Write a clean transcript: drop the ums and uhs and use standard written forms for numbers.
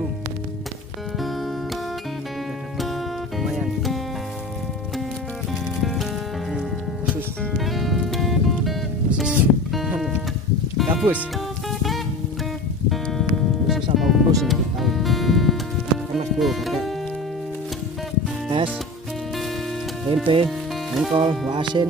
dulu. Lumayan. Khusus gabus. Khusus sama ukus ini kita tahu. Kan Mas Bro pakai tes, tempe, jengkol, asin.